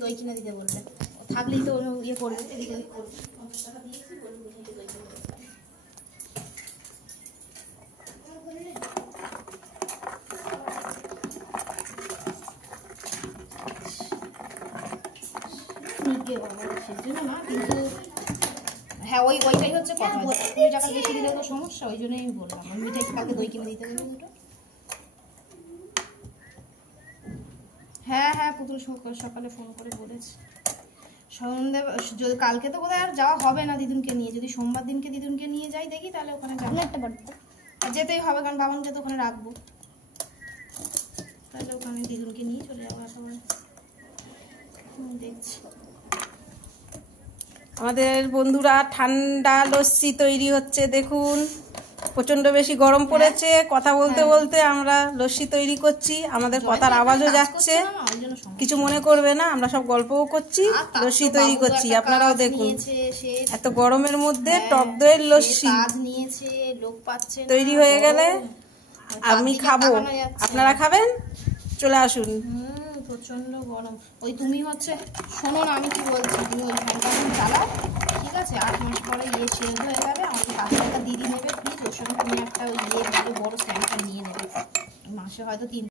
দই কিনে দিতে বলবে, থাকলেই তো ইয়ে করবে, এদিকে করবে। 50 টাকা দিয়েছি, বলবে দই কিনে দিতে। সেজন্য না, কিন্তু হ্যাঁ ওইটাই হচ্ছে কথা, 20 টাকা বেশি দিলে তো সমস্যা, ওই জন্যই আমি বললাম ওই মিঠাই কালকে দই কিনে দিতে বলবো দুটো। হ্যাঁ হ্যাঁ, পুতুল সকালে ফোন করে বলেছে সন্ধ্যে, যদি কালকে তো বোধহয় আর যাওয়া হবে না দিদুনকে নিয়ে, যদি সোমবার দিনকে দিদুনকে নিয়ে যাই দেখি তাহলে ওখানে যাবো, আর যেতেই হবে কারণ বাবানকে তো ওখানে রাখবো, তাহলে ওখানে দিদুনকে নিয়ে চলে যাবো একেবারে। দেখছি আমাদের বন্ধুরা ঠান্ডা লস্যি তৈরি হচ্ছে, দেখুন প্রচন্ড বেশি গরম পড়েছে, কথা বলতে বলতে আমরা লস্যি তৈরি করছি, আমাদের কথার আওয়াজও যাচ্ছে, কিছু মনে করবে না, আমরা সব গল্পও করছি, লস্যি তৈরি করছি, আপনারাও দেখুন। এত গরমের মধ্যে টক দইয়ের লস্যি তৈরি হয়ে গেলে আমি খাবো, আপনারা খাবেন, চলে আসুন। প্রচন্ড গরম। ওই তুমি হচ্ছে শোনো না আমি কি বলছি, তুমি ওই ফ্যানটা চালাও, ঠিক আছে? 8 মাস পরে ইয়ে চেঞ্জ হয়ে যাবে, আমাকে 5 টাকা দিদি নেবে প্লিজ, ওর সঙ্গে তুমি একটা ওই ইয়ে বড় স্ট্যান্ডটা নিয়ে নেবে, মাসে হয়তো 3